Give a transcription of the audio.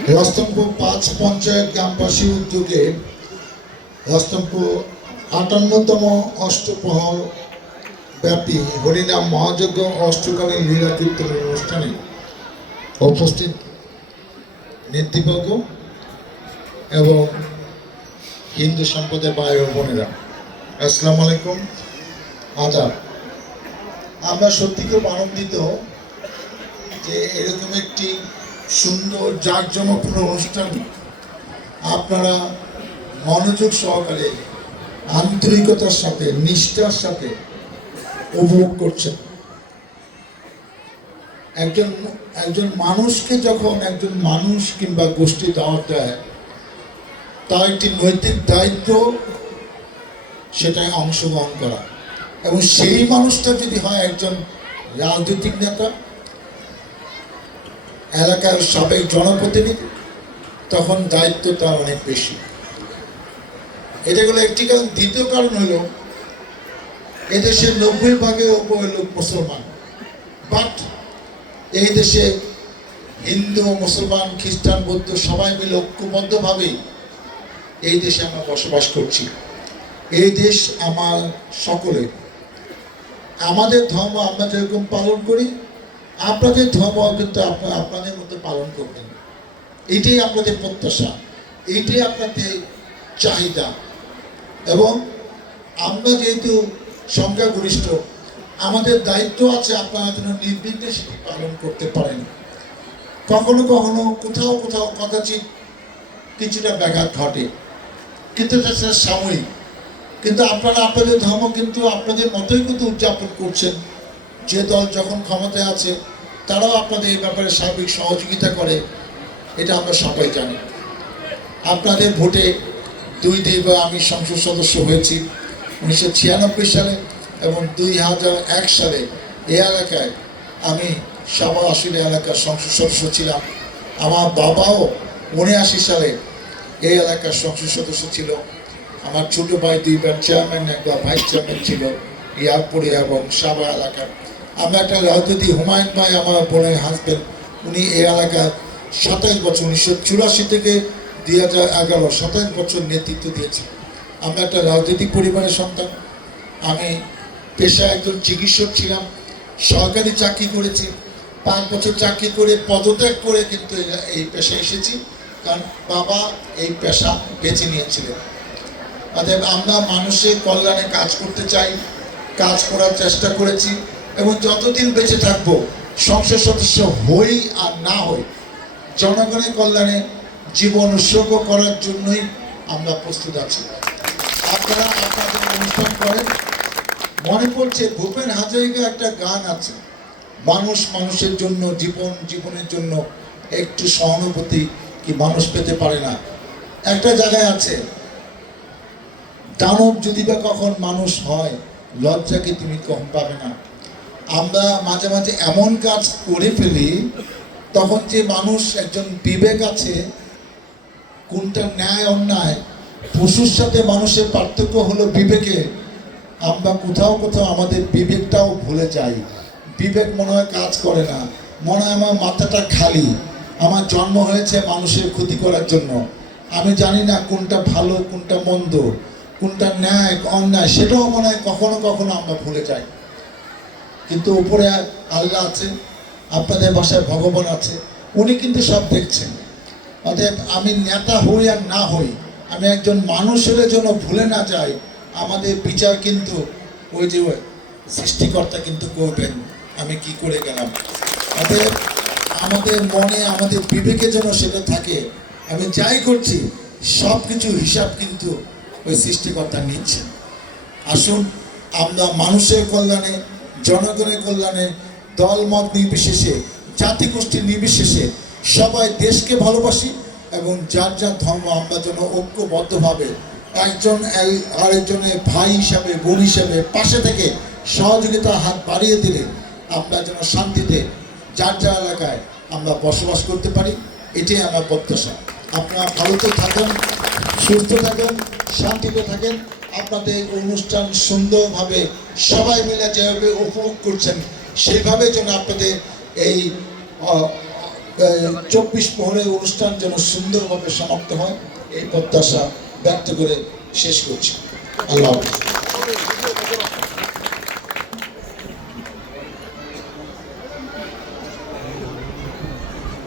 রস্তমপুর ৫ পঞ্চায়েত গ্রামবাসী উদ্যোগে রস্তমপুর ৫৮তম অষ্টপ্রহর ব্যাপী হরিনাম মহাযজ্ঞ অষ্টকালীন লীলা কীর্তনের অনুষ্ঠানে উপস্থিত নেতৃবর্গ এবং হিন্দু সম্প্রদায়ের ভাই ও বোনেরা, আসসালামু আলাইকুম, আদাব। আমরা সত্যি খুব আনন্দিত যে এরকম একটি সুন্দর জাঁকজমকপূর্ণ অনুষ্ঠান আপনারা মনোযোগ সহকারে আন্তরিকতার সাথে নিষ্ঠার সাথে উপভোগ করছেন। একজন মানুষকে যখন একজন মানুষ কিংবা গোষ্ঠী দাওয়াত দেয়, তার একটি নৈতিক দায়িত্ব সেটায় অংশগ্রহণ করা, এবং সেই মানুষটা যদি হয় একজন রাজনৈতিক নেতা, এলাকার সাবেক জনপ্রতিনিধি, তখন দায়িত্ব তার অনেক বেশি। এটা হলো একটি কারণ। দ্বিতীয় কারণ হলো এদেশের ৯০% উপরে লোক মুসলমান, বাট এই দেশে হিন্দু, মুসলমান, খ্রিস্টান, বৌদ্ধ সবাই মিলে ঐক্যবদ্ধভাবে এই দেশে আমরা বসবাস করছি। এই দেশ আমার সকলে, আমাদের ধর্ম আমরা যেরকম পালন করি, আপনাদের ধর্ম কিন্তু আপনারা আপনাদের মতো পালন করবেন। এইটাই আপনাদের প্রত্যাশা, এইটাই আপনাদের চাহিদা। এবং আমরা যেহেতু সংখ্যাগরিষ্ঠ, আমাদের দায়িত্ব আছে আপনারা যেন নির্বিঘ্নে সেটি পালন করতে পারেন। কখনো কখনো কোথাও কোথাও কদাচিৎ কিছুটা ব্যাঘাত ঘটে, কিন্তু সেটা সাময়িক। কিন্তু আপনারা আপনাদের ধর্ম কিন্তু আপনাদের মতোই কিন্তু উদযাপন করছেন। যে দল যখন ক্ষমতায় আছে তারাও আপনাদের এই ব্যাপারে সার্বিক সহযোগিতা করে, এটা আমরা সবাই জানি। আপনাদের ভোটে দুইবার আমি সংসদ সদস্য হয়েছি, 1996 সালে এবং 2001 সালে এই এলাকায় আমি সাবা আসলে এলাকার সংসদ সদস্য ছিলাম। আমার বাবাও 79 সালে এই এলাকার সংসদ সদস্য ছিল। আমার ছোট ভাই 2বার চেয়ারম্যান, একবার ভাইস চেয়ারম্যান ছিল ইয়ারপুরে এবং সাবা এলাকার। আমরা একটা রাজনীতি, হুমায়ুন ভাই আমার বোনের হাজব্যান্ড, উনি এই এলাকার 27 বছর, 1984 থেকে 2011 27 বছর নেতৃত্ব দিয়েছে। আমরা একটা রাজনৈতিক পরিবারের সন্তান। আমি পেশায় একজন চিকিৎসক ছিলাম, সরকারি চাকরি করেছি, 5 বছর চাকরি করে পদত্যাগ করে কিন্তু এই পেশায় এসেছি, কারণ বাবা এই পেশা বেছে নিয়েছিলেন। অতএব আমরা মানুষের কল্যাণে কাজ করতে চাই, কাজ করার চেষ্টা করেছি, এবং যতদিন বেঁচে থাকবো, সংসদ সদস্য হই আর না হই, জনগণের কল্যাণে জীবন উৎসর্গ করার জন্যই আমরা প্রস্তুত আছি। আপনারা আপনাদের অনুষ্ঠান করেন। মনে পড়ছে ভূপেন হাজারিকার একটা গান আছে, মানুষ মানুষের জন্য, জীবন জীবনের জন্য একটু সহানুভূতি কি মানুষ পেতে পারে না। একটা জায়গায় আছে, দানব যদি বা কখন মানুষ হয়, লজ্জাকে তুমি কম পাবে না। আমরা মাঝে মাঝে এমন কাজ করে ফেলি, তখন যে মানুষ একজন বিবেক আছে, কোনটা ন্যায় অন্যায়, পশুর সাথে মানুষের পার্থক্য হলো বিবেকে। আমরা কোথাও কোথাও আমাদের বিবেকটাও ভুলে যাই। বিবেক মনে হয় কাজ করে না, মনে হয় আমার মাথাটা খালি, আমার জন্ম হয়েছে মানুষের ক্ষতি করার জন্য। আমি জানি না কোনটা ভালো, কোনটা মন্দ, কোনটা ন্যায় অন্যায়, সেটাও মনে হয় কখনো কখনো আমরা ভুলে যাই। কিন্তু উপরে আল্লাহ আছে, আপনাদের বাসায় ভগবান আছে, উনি কিন্তু সব দেখছেন। অতএব আমি নেতা হই আর না হই, আমি একজন মানুষের জন্য ভুলে না যাই, আমাদের বিচার কিন্তু ওই যে সৃষ্টিকর্তা কিন্তু করবেন আমি কি করে গেলাম। অতএব আমাদের মনে, আমাদের বিবেকের জন্য সেটা থাকে, আমি যাই করছি সব কিছু হিসাব কিন্তু ওই সৃষ্টিকর্তা নিচ্ছেন। আসুন আমরা মানুষের কল্যাণে, জনগণের কল্যাণে, দল মত নির্বিশেষে, জাতিগোষ্ঠী নির্বিশেষে সবাই দেশকে ভালোবাসি, এবং যার যার ধর্ম আমরা যেন ঐক্যবদ্ধভাবে একজন আরেকজনের ভাই হিসাবে, বোন হিসাবে পাশে থেকে সহযোগিতার হাত বাড়িয়ে দিলে আমরা যেন শান্তিতে যার যার এলাকায় আমরা বসবাস করতে পারি, এটাই আমার প্রত্যাশা। আপনারা ভালোতে থাকেন, সুস্থ থাকেন, শান্তিতে থাকেন। আপনাদের অনুষ্ঠান সুন্দরভাবে সবাই মিলে যেভাবে উপভোগ করছেন, সেইভাবে যেন আপনাদের এই 24 প্রহরের অনুষ্ঠান যেন সুন্দরভাবে সমাপ্ত হয় এই প্রত্যাশা ব্যক্ত করে শেষ করছি। আল্লাহ হাফেজ।